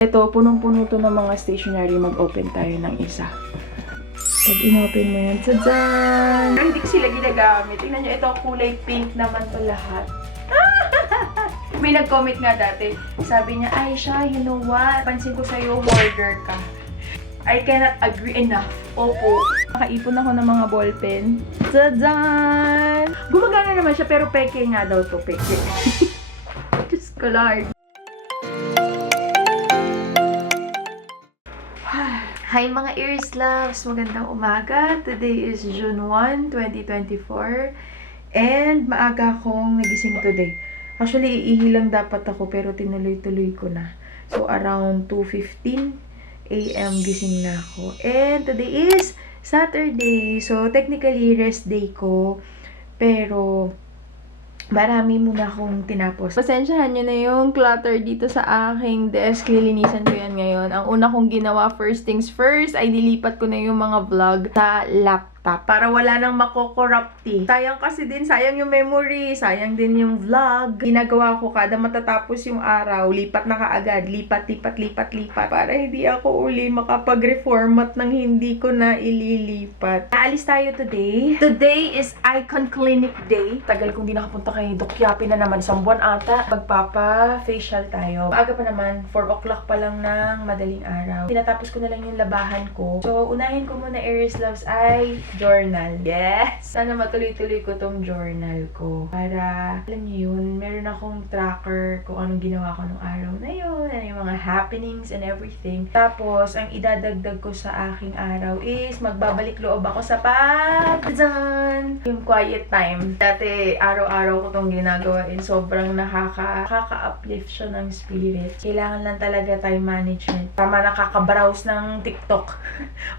Ito, punong-puno to ng mga stationery. Mag-open tayo ng isa. Pag in-open mo yan, tadaan! Pero hindi ko sila ginagamit. Tingnan nyo, ito kulay pink naman to lahat. May nag-comment nga dati. Sabi niya, Aisha, you know what? Pansin ko sa'yo, hoarder ka. I cannot agree enough. Opo. Nakaipon ako ng mga ballpen. Tadaan! Gumagana naman siya, pero peke nga daw to. Peke. Diyos ko, Lord. Hi mga ears loves! Magandang umaga. Today is June 1, 2024. And maaga akong nagising today. Actually, iihi lang dapat ako pero tinuloy-tuloy ko na. So, around 2:15 AM gising na ako. And today is Saturday. So, technically rest day ko. Pero marami muna akong tinapos. Pasensyahan nyo na yung clutter dito sa aking desk. Lilinisan ko yan ngayon. Ang una kong ginawa, first things first, ay nilipat ko na yung mga vlog sa laptop. Para wala nang makokorrupti. Sayang kasi din, sayang yung memory, sayang din yung vlog. Ginagawa ko kada matatapos yung araw, lipat na kaagad. Lipat. Para hindi ako uli makapag-reformat ng hindi ko na ililipat. Naalis tayo today. Today is Icon Clinic Day. Tagal kong di nakapunta kay Doc Yapi na naman. Isang buwan ata. Magpapa-facial tayo. Maaga pa naman. 4 o'clock pa lang ng madaling araw. Tinatapos ko na lang yung labahan ko. So, unahin ko muna, Aries Loves, ay journal. Yes! Sana matuloy-tuloy ko tong journal ko. Para, alam niyo yun, meron akong tracker kung anong ginawa ko nung araw na yun. Ano yung mga happenings and everything. Tapos, ang idadagdag ko sa aking araw is magbabalik loob ako sa yung quiet time. Dati, araw-araw ko tong ginagawa and sobrang nakaka-uplift siya ng spirit. Kailangan lang talaga time management. Tama, nakaka-browse ng TikTok.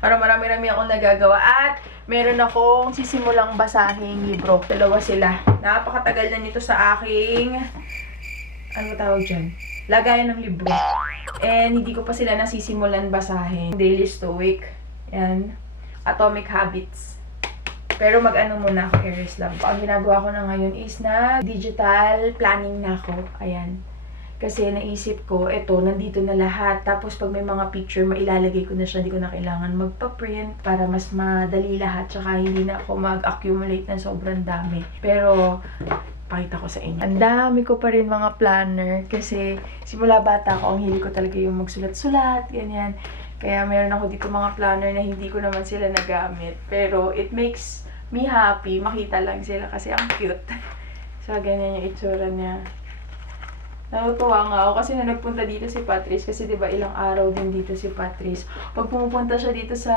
Para marami-rami akong nagagawa. At meron akong sisimulang basahing libro. Dalawa sila. Napakatagal na nito sa aking, ano tawag dyan? Lagayan ng libro. And hindi ko pa sila nasisimulan basahin. Daily Stoic. Yan. Atomic Habits. Pero mag-ano muna ako, Aries Love. Ang ginagawa ko na ngayon is na digital planning na ako. Ayan. Kasi naisip ko, eto, nandito na lahat. Tapos pag may mga picture, mailalagay ko na siya. Hindi ko na kailangan magpa-print para mas madali lahat. Tsaka hindi na ako mag-accumulate na sobrang dami. Pero, pakita ko sa inyo. Ang dami ko pa rin mga planner. Kasi simula bata ko, ang hilig ko talaga yung magsulat-sulat, ganyan. Kaya meron ako dito mga planner na hindi ko naman sila nagamit. Pero it makes me happy. Makita lang sila kasi ang cute. So, ganyan yung itsura niya. Natutuwa nga ako kasi na nagpunta dito si Patrice kasi 'di ba ilang araw din dito si Patrice. Pag pumupunta siya dito sa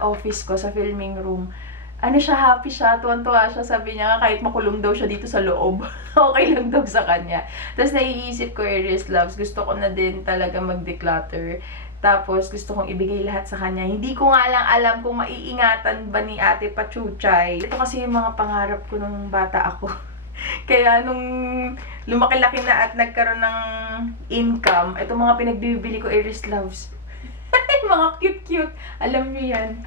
office ko, sa filming room, ano siya, happy siya, tuwan-tuwa siya. Sabi niya nga kahit makulong daw siya dito sa loob, okay lang daw sa kanya. Tapos naiisip ko, Aries Loves, gusto ko na din talaga mag-declutter. Tapos gusto kong ibigay lahat sa kanya. Hindi ko nga lang alam kung maiingatan ba ni Ate Pachuchay. Ito kasi yung mga pangarap ko nung bata ako. Kaya nung lumaki-laki na at nagkaroon ng income, ito mga pinagbibili ko, Aries Loves. Mga cute-cute. Alam niyo yan.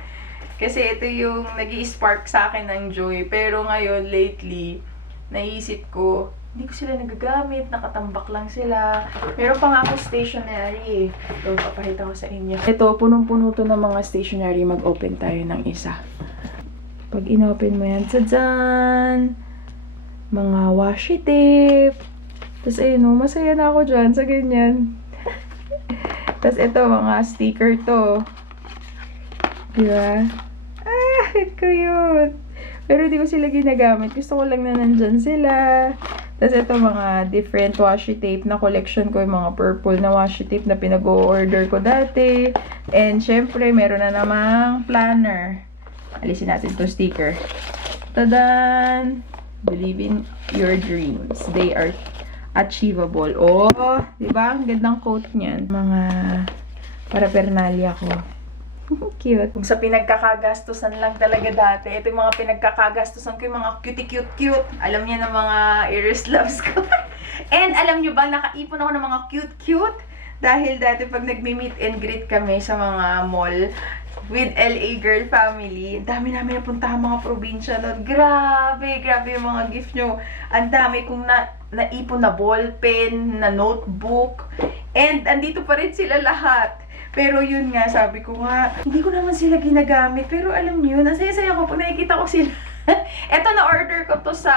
Kasi ito yung nag-i-spark sa akin ng joy. Pero ngayon, lately, naisip ko, hindi ko sila nagagamit. Nakatambak lang sila. Meron pa nga ako stationery. Ito, papakita ko sa inyo. Ito, punong-puno to ng mga stationery. Mag-open tayo ng isa. Pag in-open mo yan, tadaan! Mga washi tape. Tapos ayun o, masaya na ako dyan sa ganyan. Tapos ito, mga sticker to. Diba? Ah, cute. Pero di ko sila ginagamit. Gusto ko lang na nandyan sila. Tapos ito, mga different washi tape na collection ko. Yung mga purple na washi tape na pinag-o-order ko dati. And syempre, meron na namang planner. Alisin natin itong sticker. Tadaan! Believe in your dreams. They are achievable. Oh, di ba? Ang gandang quote niyan. Mga paraphernalia ko. Cute. Kung sa pinagkakagastusan lang talaga dati, ito yung mga pinagkakagastusan ko, yung mga cute. Alam niya ng mga Aries Loves ko. And alam niyo ba, nakaipon ako ng mga cute. Dahil dati pag nagmi-meet and greet kami sa mga mall, with LA Girl Family. Ang dami namin napuntahan mga probinsya nun. Grabe yung mga gift nyo. Ang dami kong naipon na ballpen, na notebook. And andito pa rin sila lahat. Pero yun nga, sabi ko nga, hindi ko naman sila ginagamit. Pero alam niyo, nasaya-saya ko pag nakikita ko sila. Eto, na-order ko to sa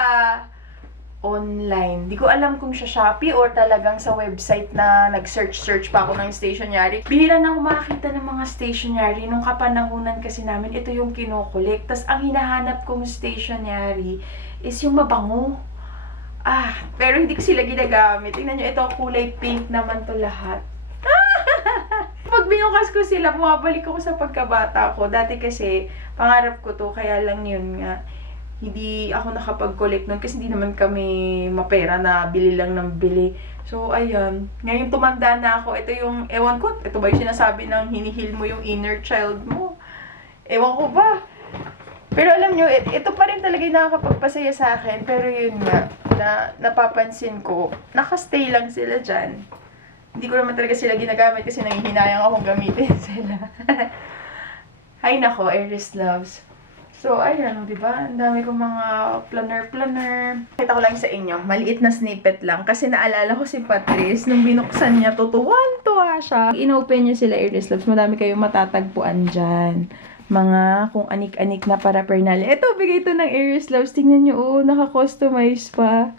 online. Di ko alam kung sa Shopee or talagang sa website na nag-search pa ako ng stationery. Bihira na ako makakita ng mga stationery. Nung kapanahunan kasi namin, ito yung kinokolek. Tas ang hinahanap kong stationery is yung mabango. Pero hindi ko sila ginagamit. Tingnan nyo, ito kulay pink naman to lahat. Pag binukas ko sila, bumabalik ako sa pagkabata ko. Dati kasi, pangarap ko to, kaya lang yun nga. Hindi ako nakapag-collect nun kasi hindi naman kami mapera na bili lang ng bili. So, ayan. Ngayon tumanda na ako. Ito yung, ewan ko, ito ba yung sinasabi ng hinihil mo yung inner child mo? Ewan ko ba? Pero alam nyo, ito pa rin talaga yung nakakapagpasaya sa akin. Pero yun nga, napapansin ko, nakastay lang sila dyan. Hindi ko naman talaga sila ginagamit kasi nangihinayang akong gamitin sila. Ay nako, Aries Loves. So, ayan, di ba? Ang dami kong mga planner. Kita ko lang sa inyo, maliit na snippet lang. Kasi naalala ko si Patrice, nung binuksan niya, tuwan-tuwa siya. In-open niya sila, Aries Loves. Madami kayong matatagpuan dyan. Mga kung anik-anik na paraphernalia. Ito, bigay ito ng Aries Loves. Tingnan niyo, naka-customize pa.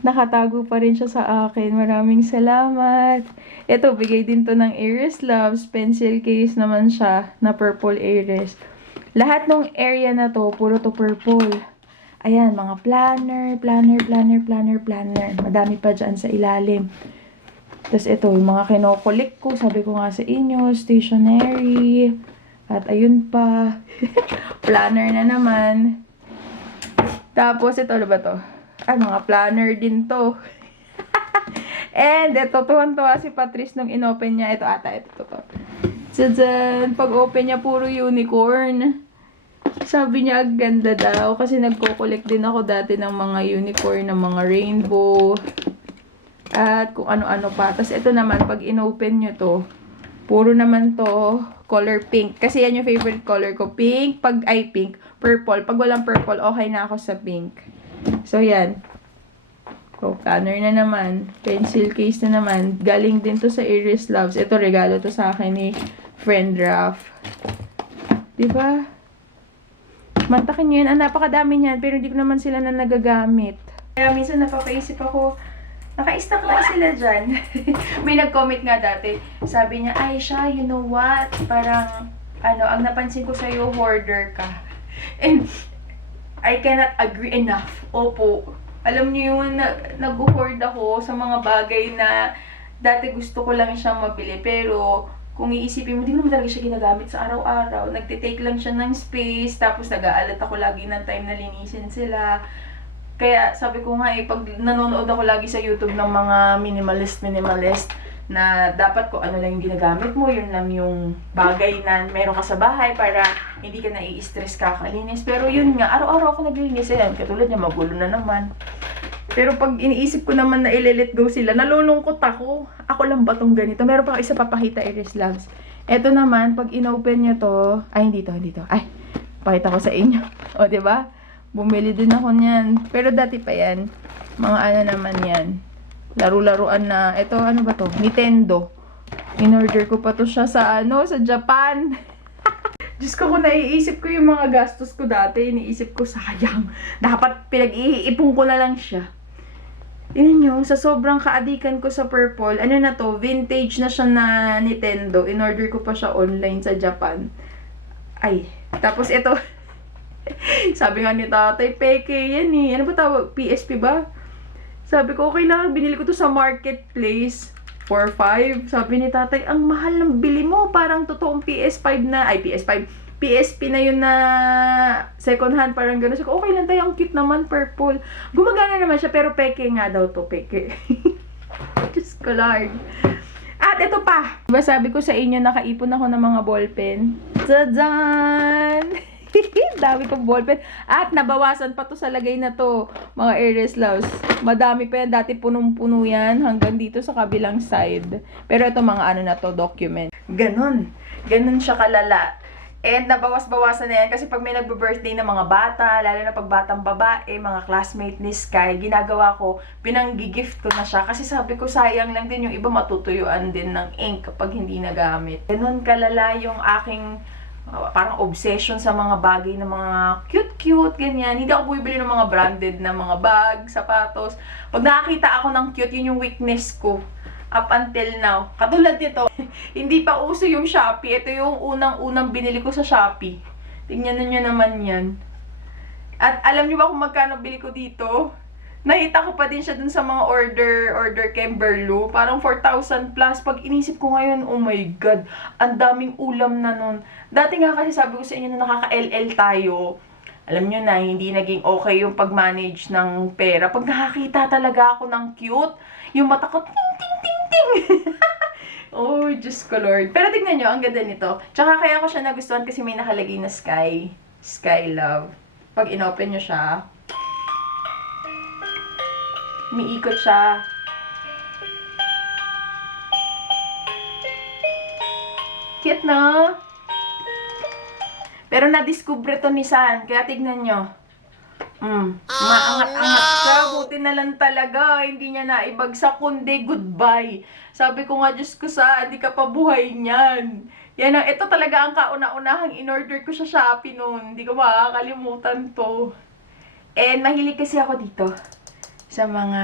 Nakatago pa rin siya sa akin. Maraming salamat. Ito, bigay din to ng Aries Loves. Pencil case naman siya na purple Aries. Lahat ng area na to, puro to purple. Ayan, mga planner. Madami pa dyan sa ilalim. Tapos ito, yung mga kinokolik ko. Sabi ko nga sa inyo, stationery. At ayun pa. Planner na naman. Tapos ito, ano ba to? Mga planner din to. And ito, tuwan-tuwa si Patrice nung inopen niya. Ito ata, ito to. Tadaan! Pag open niya, puro unicorn. Sabi niya, ang ganda daw. Kasi nagko-collect din ako dati ng mga unicorn, ng mga rainbow. At kung ano-ano pa. Tapos ito naman, pag inopen nyo to, puro naman to color pink. Kasi yan yung favorite color ko. Pink, pink, purple. Pag walang purple, okay na ako sa pink. So, yan. Planner na naman. Pencil case na naman. Galing din to sa Aries Loves. Ito, regalo to sa akin ni Friend Raf. Diba? Mantakin nyo yan. Napakadami niyan. Pero hindi ko naman sila na nagagamit. Kaya minsan napapaisip ako, naka-stack lang sila dyan. May nag-comment nga dati. Sabi niya, Aisha, you know what? Parang, ang napansin ko sa'yo, hoarder ka. And, I cannot agree enough. Opo. Alam niyo yun, nag-hoard ako sa mga bagay na dati gusto ko lang siyang mabili. Pero, kung iisipin mo, hindi naman talaga siya ginagamit sa araw-araw. Nagtitake lang siya ng space. Tapos, nag-aalat ako lagi ng time na linisin sila. Kaya, sabi ko nga pag nanonood ako lagi sa YouTube ng mga minimalist, na dapat ko ano lang yung ginagamit mo, yun lang yung bagay na meron ka sa bahay para hindi ka nai-stress kakalinis. Pero yun nga, araw-araw ako naglinis. Katulad niya, magulo na naman. Pero pag iniisip ko naman na i-let go sila, nalulungkot ako. Ako lang ba tong ganito? Meron pa isa papakita, Aries Loves. Ito naman, pag in-open nyo to, hindi to. Ay, pakita ko sa inyo. O, diba? Bumili din ako niyan. Pero dati pa yan. Mga naman yan. Laro-laruan na. Ito, ano ba to? Nintendo. In-order ko pa to siya sa sa Japan. Diyos ko, kung naiisip ko yung mga gastos ko dati, iniisip ko, sayang. Dapat pinag-iipon ko na lang siya. Yun nyo, sa sobrang kaadikan ko sa purple, na to, vintage na siya na Nintendo. In-order ko pa siya online sa Japan. Ay, tapos ito, sabi nga ni tatay, peke yan Ano ba tawag? PSP ba? Sabi ko, okay lang, binili ko to sa marketplace. 4-5. Sabi ni tatay, ang mahal ng bili mo. Parang totoong PS5 na, PSP na yun na second hand, parang gano'n. So, okay lang tayo, ang cute naman, purple. Gumagana naman siya, pero peke nga daw to, peke. Diyos ko, Lord. At ito pa. Diba sabi ko sa inyo, nakaipon ako ng mga ballpen. Tadaan! Dami kong ballpen. At nabawasan pa to sa lagay na to, mga Aries Loves. Madami pa yan. Dati punong-puno yan hanggang dito sa kabilang side. Pero ito mga na to, document. Ganon siya kalala. And nabawas-bawasan na yan kasi pag may nagbe-birthday na mga bata, lalo na pag batang babae, mga classmate ni Sky, ginagawa ko, pinanggi-gift ko na siya. Kasi sabi ko, sayang lang din yung iba matutuyuan din ng ink kapag hindi nagamit. Ganun kalala yung aking parang obsession sa mga bagay na mga cute-cute, ganyan. Hindi ako bumibili ng mga branded na mga bag, sapatos. Pag nakakita ako ng cute, yun yung weakness ko. Up until now. Katulad nito, hindi pa uso yung Shopee. Ito yung unang-unang binili ko sa Shopee. Tingnan nyo naman yan. At alam nyo ba kung magkano bili ko dito? Nakita ko pa din siya dun sa mga order Kimberloo. Parang 4,000 plus. Pag inisip ko ngayon, oh my God, ang daming ulam na nun. Dati nga kasi sabi ko sa inyo na nakaka-LL tayo. Alam nyo na, hindi naging okay yung pag-manage ng pera. Pag nakakita talaga ako ng cute, yung mata ko, ting, ting, ting, ting. Oh, Diyos ko Lord. Pero tingnan nyo, ang ganda nito. Tsaka kaya ko siya nagustuhan kasi may nakalagay na Sky. Sky Love. Pag inopen nyo siya, umiikot siya. Cute, no? Pero na-discover to ni San. Kaya tignan nyo. Maangat-angat siya. Buti na lang talaga. Hindi niya naibagsak kundi goodbye. Sabi ko nga, Diyos ko sa, hindi ka pa buhay niyan. Yan ang, ito talaga ang kauna-unahang in-order ko sa Shopee noon. Hindi ko makakalimutan to. And mahilig kasi ako dito sa mga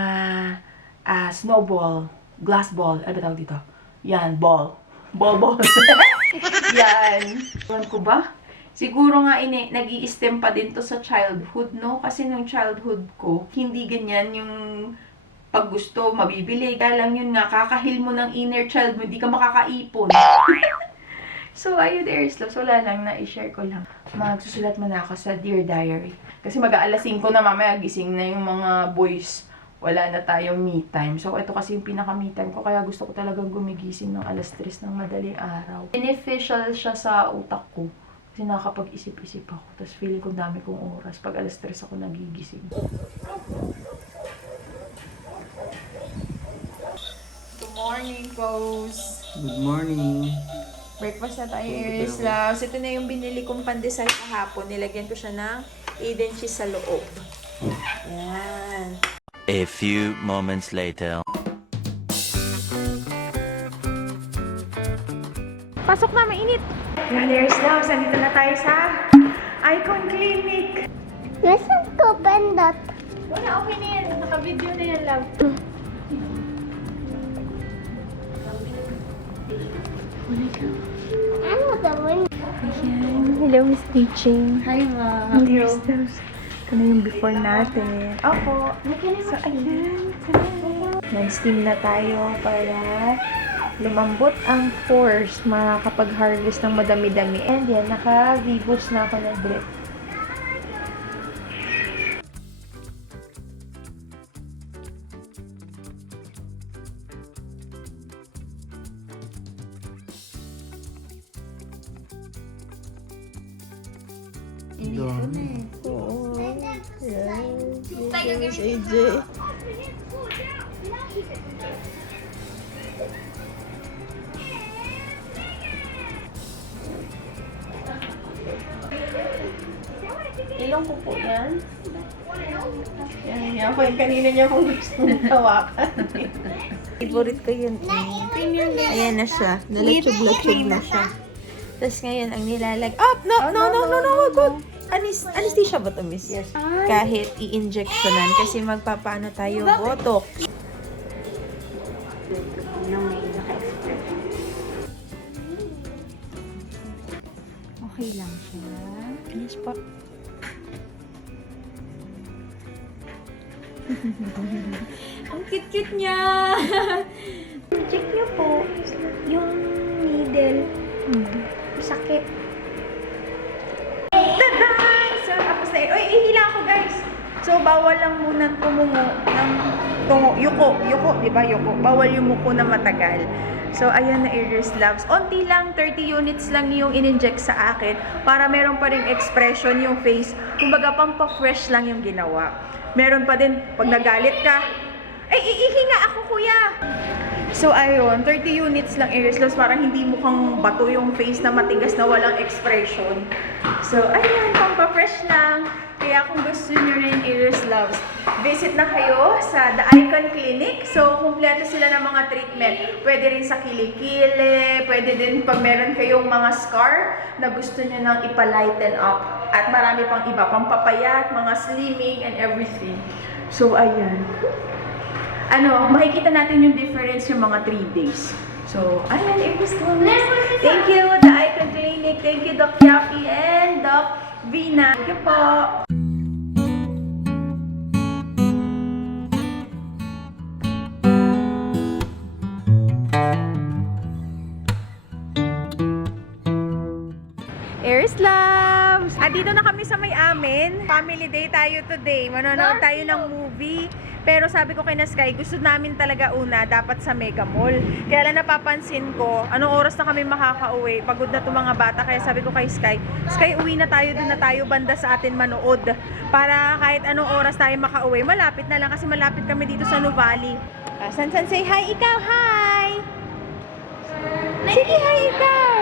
snowball, glass ball. Ano ba tawag dito? Yan, ball. Ball. Yan. Ewan ko ba? Siguro nga nag-i-stem pa din to sa childhood, no? Kasi nung childhood ko, hindi ganyan yung pag gusto, mabibili. Kaya lang yun nga, kakahil mo ng inner child mo, hindi ka makakaipon. So, ayun, Aries Loves. Wala lang, na-share ko lang. Magsusulat mo na ako sa Dear Diary. Kasi mag-aalas 5 na mamaya, gising na yung mga boys. Wala na tayong me time. So, ito kasi yung pinaka-me time ko. Kaya gusto ko talagang gumigising ng alas 3 ng madaling araw. Beneficial siya sa utak ko. Kasi nakakapag-isip-isip ako. Tapos feeling ko dami kong oras. Pag alas 3 ako nagigising. Good morning, Pose. Good morning. Breakfast na tayo, Aries Loves. Ito na yung binili kong pandesal kahapon. Nilagyan ko siya ng Eden cheese sa loob. Yan. A few moments later. Pasok na, mainit! Yan, Aries Loves. Nandito na tayo sa Icon Clinic. Nasaan ko, Pendot? Wala, okay na yan. Naka-video na yan, love. Ano gawin? Ayan. Hello, Miss Teaching. Hi, Ma. Aries Loves. Ito na yung before natin. Opo. So, ayan. Nag-steam na tayo para lumambot ang pores, makakapag-harvest ng madami-dami. And yan, naka-vibos na ako ng drip. Oo. Yan. Miss AJ. Ilong ko po yan. Yan po yung kanina niya kung gusto mong tawakan. Favorite ko yun. Ayan na siya. Nalachog-lachog na siya. Tapos ngayon, ang nilalag... Oh, no, good. Anesthesia ba ito, miss? Yes. Kahit i-injectionan kasi magpapaano tayo botox. Okay lang siya. Yes po. Ang cute-cute niya! Check niyo po yung needle. Sakit. Taday! So, tapos na Uy, ihila ako, guys! So, bawal lang muna tumungo ng yuko, di ba? Yuko. Bawal yung muko na matagal. So, ayan na, Aries Loves. Onti lang, 30 units lang yung in-inject sa akin para meron pa rin expression yung face. Kumbaga, pampa-fresh lang yung ginawa. Meron pa din, pag nagalit ka, ay, iihi nga ako, kuya! So, ayun, 30 units lang Aries Loves. Parang hindi mukhang bato yung face na matigas na walang expression. So, ayun, pampafresh lang. Kaya kung gusto nyo rin Aries Loves, visit na kayo sa The Icon Clinic. So, kumpleto sila ng mga treatment. Pwede rin sa kilikili, pwede din pag meron kayong mga scar na gusto nyo nang ipalighten up. At marami pang iba, pampapayat, mga slimming, and everything. So, ayan. Makikita natin yung difference yung mga 3 days. So, ayan, Aries Loves. Thank you, The Icon Clinic. Thank you, Doc Yapi and Doc Vina. Thank you po. Aries Loves! Dito na kami sa may amin. Family day tayo today. Manonood tayo ng movie. Pero sabi ko kay Sky, gusto namin talaga una, dapat sa Mega Mall. Kaya lang napapansin ko, anong oras na kami makakauwi. Pagod na itong mga bata. Kaya sabi ko kay Sky, Sky, uwi na tayo, doon na tayo banda sa atin manood. Para kahit anong oras tayo makauwi. Malapit na lang kasi malapit kami dito sa Nuvali. San say hi, ikaw, hi! Sige, hi, ikaw!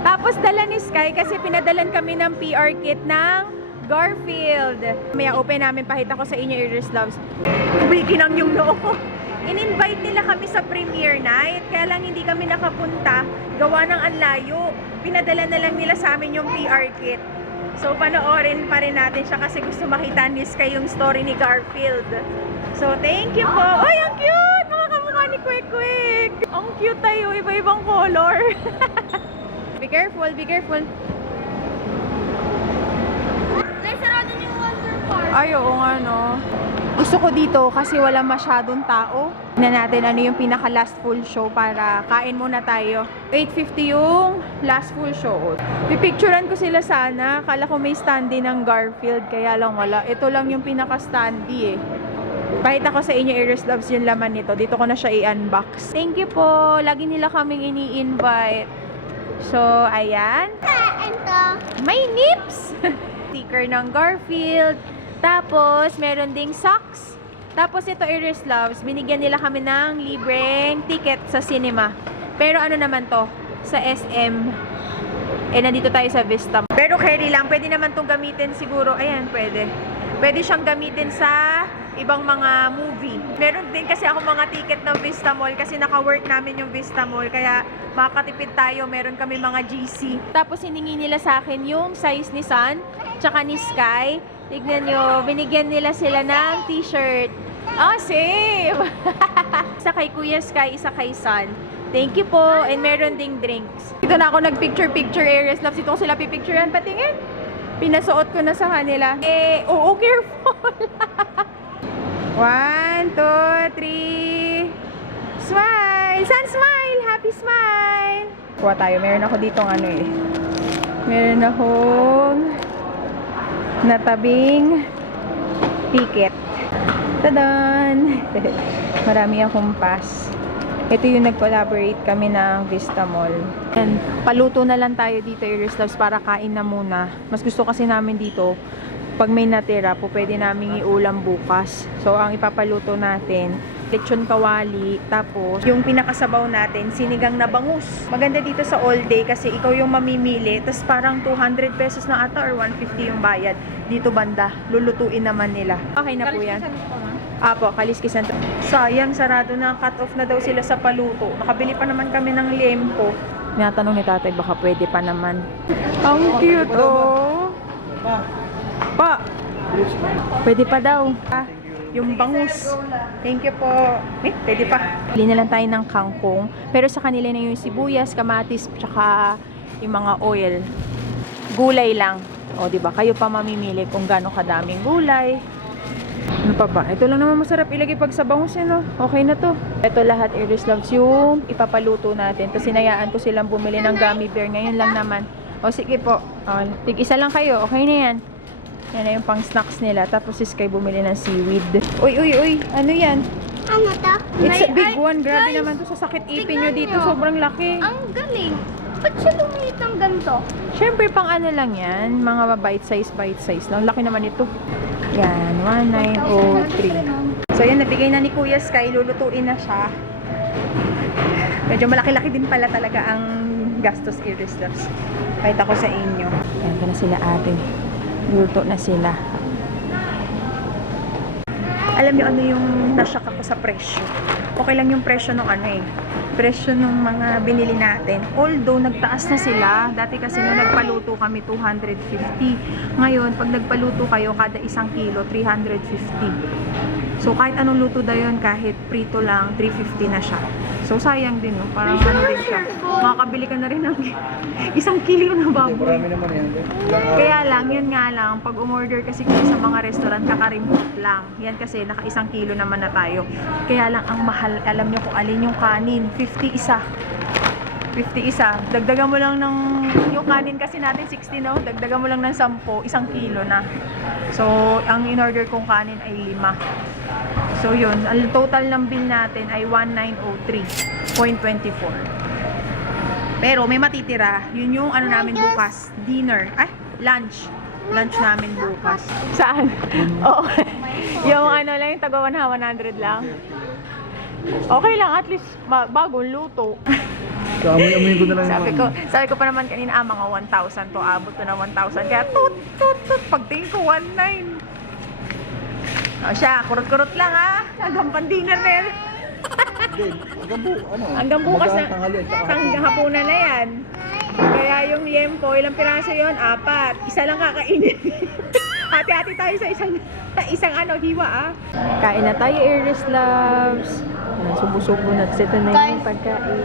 Tapos dala ni Sky kasi pinadalan kami ng PR kit ng Garfield. May open namin, pahita ko sa inyo, Aries Loves. Kumikinang yung noo ko. In-invite nila kami sa premiere night, kaya lang hindi kami nakapunta. Gawa ng anlayo. Pinadala na lang nila sa amin yung PR kit. So, panoorin pa rin natin siya kasi gusto makita ni Sky yung story ni Garfield. So, thank you po. Ay, ang cute! Mga kamukha ni Kwek Kwek. Ang cute tayo, iba-ibang color. Be careful, be careful. Ay, oo nga, no. Gusto ko dito kasi wala masyadong tao. Tignan natin ano yung pinaka last full show para kain muna tayo. 8:50 yung last full show. Pipicturean ko sila sana. Kala ko may standee ng Garfield, kaya lang wala. Ito lang yung pinaka standee eh. Pakita ko sa inyo, Aries Loves, yung laman nito. Dito ko na siya i-unbox. Thank you po. Lagi nila kaming ini-invite. So, ayan. May nips! Sticker ng Garfield. Tapos, meron ding socks. Tapos, ito, Aries Loves, binigyan nila kami ng libreng ticket sa cinema. Pero ano naman to? Sa SM. Nandito tayo sa Vista. Pero carry lang. Pwede naman tong gamitin siguro. Ayan, pwede. Pwede siyang gamitin sa ibang mga movie. Meron din kasi ako mga ticket ng Vista Mall kasi naka-work namin yung Vista Mall. Kaya makakatipid tayo. Meron kami mga GC. Tapos, hiningi nila sa akin yung size ni Sun, tsaka ni Sky. Tignan nyo, binigyan nila sila ng t-shirt. Oh, same! Isa kay Kuya Sky, isa kay Sun. Thank you po. And meron ding drinks. Dito na ako nag-picture-picture, Aries Loves. Ito ko sila pipicturean. Patingin. Pinasuot ko na sa kanila. Oo, careful. 1, 2, 3. Smile! Sun, smile! Happy smile! Kuha tayo. Meron ako ditong ano eh. Meron akong natabing ticket. Tadan! Marami akong pass. Ito yung nag-collaborate kami ng Vista Mall. And paluto na lang tayo dito, Aries Loves, para kain na muna. Mas gusto kasi namin dito, pag may natira po, pwede namin iulam bukas. So, ang ipapaluto natin, lechon kawali, tapos yung pinakasabaw natin, sinigang na bangus. Maganda dito sa all day kasi ikaw yung mamimili, tapos parang 200 pesos na ata or 150 yung bayad. Dito banda, lulutuin naman nila. Okay na po yan. Apo, kaliskisan. Sayang, sarado na, cut off na daw sila sa paluto. Nakabili pa naman kami ng liempo. Tinatanong ni tatay, baka pwede pa naman. Ang cute, oh. Pa, pwede pa daw. Yung bangus. Thank you po. Pwede pa. Bili na lang tayo ng kangkong. Pero sa kanila na yung sibuyas, kamatis, tsaka yung mga oil. Gulay lang. O, diba? Kayo pa mamimili kung gaano kadaming gulay. Ano pa ba? Ito lang naman masarap ilagay pag sa bangus no? Okay na to. Ito lahat, Aries Loves, yung ipapaluto natin. Tapos sinayaan ko silang bumili ng gummy bear. Ngayon lang naman. O, sige po. Tig-isa lang kayo. Okay na yan. Yan na yung pang snacks nila. Tapos si Sky bumili ng seaweed. Uy. Ano yan? Ano to? It's a big one. Grabe naman to sa sakit ipin nyo dito. Sobrang laki. Ang galing. Ba't siya lumiit ng ganito? Siyempre, pang ano lang yan. Mga bite size lang. Laki naman ito. Yan. 1903. So, yan. Nabigay na ni Kuya Sky. Lulutuin na siya. Medyo malaki-laki din pala talaga ang gastos, Iris Loves. Kahit ako sa inyo. Ayan na sila ate. Luto na sila. Alam niyo ano yung nashock ako sa presyo. Okay lang yung presyo ng presyo ng mga binili natin. Although, nagtaas na sila. Dati kasi nung nagpaluto kami, 250. Ngayon, pag nagpaluto kayo, kada 1 kilo, 350. So, kahit anong luto na yun, kahit prito lang, 350 na siya. So, sayang din, no? Parang ano din siya. Makakabili ka na rin ng 1 kilo na baboy. Marami naman yan. Kaya lang, yun nga lang, pag umorder kasi kayo sa mga restaurant, kakarimpot lang. Yan kasi, naka 1 kilo naman na tayo. Kaya lang, ang mahal, alam nyo kung alin yung kanin, 50 isa. 50 isa. Dagdagan mo lang ng, yung kanin kasi natin 60, no? Dagdagan mo lang ng 10, 1 kilo na. So, ang in-order kong kanin ay 5. So, yun. Ang total ng bill natin ay 1903.24. Pero, may matitira. Yun yung ano namin bukas. Dinner. Ay, lunch. Lunch namin bukas. Saan? Oo. Yung ano lang, yung taga 100 lang. Okay lang, at least bagong luto. Amoy ko na lang Sabi ko pa naman kanina, mga 1,000 to, abot to na 1,000. Kaya tut, pagtingin ko 1,900. O siya, kurot-kurot lang ha. Hanggang pan-dinner na yan. Hanggang bukas na. Hanggang hapunan na yan. Kaya yung liempo, ilang piraso yon? 4. Isa lang kakainin. Hati-hati tayo sa isang hiwa ah. Kain na tayo, Iris Loves. Subo-subo na. Ito na yung pagkain.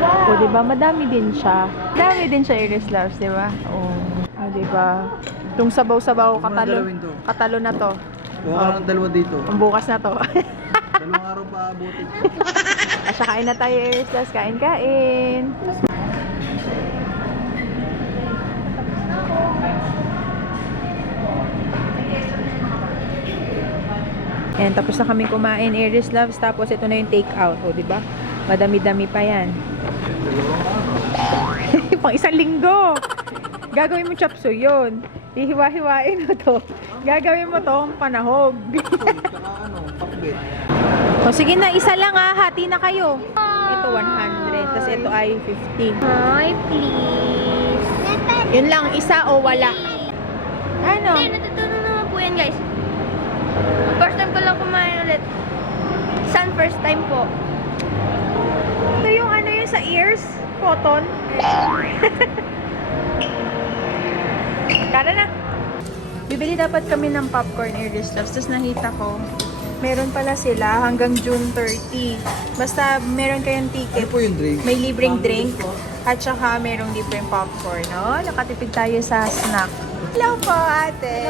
O, diba? Madami din siya. Madami din siya, Iris Loves, diba? O, diba? Itong sabaw-sabaw, katalo na to. Bukas ng 2 dito. Ang bukas na to. 2 araw pa abutin. Asya, kain na tayo, Iris Loves. Kain. And tapos na kami kumain, Iris Loves. Tapos ito na yung take out, o diba? Madami-dami pa yan. Pang 1 linggo. Gagawin mo chop suey yun. Hihiwa-hiwain mo to. Gagawin mo to panahog. Pakbet. O sige na, isa lang ah. Hati na kayo. Ito 100. Tapos ito ay 15. Ay, please. Yun lang, isa o wala. Ano? Hindi, natutunan naman po yan, guys. First time ko lang kumain ulit. Sun, first time po. Ito yung yun sa ears? Cotton? Kada na. Bibili dapat kami ng popcorn, Iris Loves. Tapos nakita ko, meron pala sila hanggang June 30. Basta meron kayong ticket. Ano po yung drink? May libreng drink. At saka merong libreng popcorn. No? Nakatipid tayo sa snack. Hello po, ate.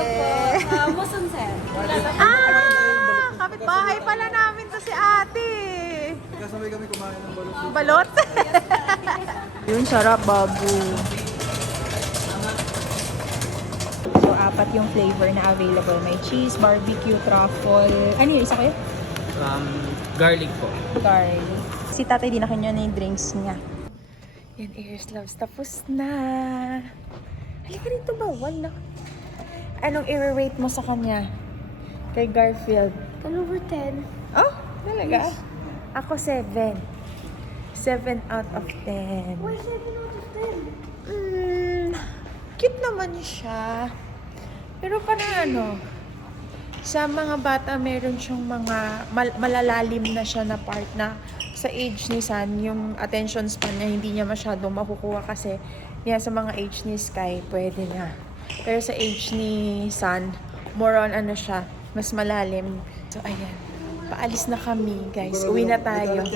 Hello po. Muson, sir. Kapitbahay pala namin to si ate. Kasabay kami kumain ng balot. Balot? Yun, sarap, babu. So, 4 yung flavor na available. May cheese, barbecue, truffle. Ano yun? Isa kayo? Garlic po. Garlic. Si tatay din na kanya na yung drinks niya. Yan, Iris Loves. Tapos na. Halika rito ba? Wala. Anong i-rate mo sa kanya? Kay Garfield? 10 over 10. Oh, talaga? Yes. Ako 7. 7 out of 10. Why 7 out of 10? Cute naman siya. Pero parang sa mga bata meron siyang mga malalalim na siya na part na sa age ni San, yung attention span niya hindi niya masyado makukuha kasi sa mga age ni Sky, pwede na. Pero sa age ni San, more on siya, mas malalim. So, ayan. Paalis na kami, guys. Uwi na tayo.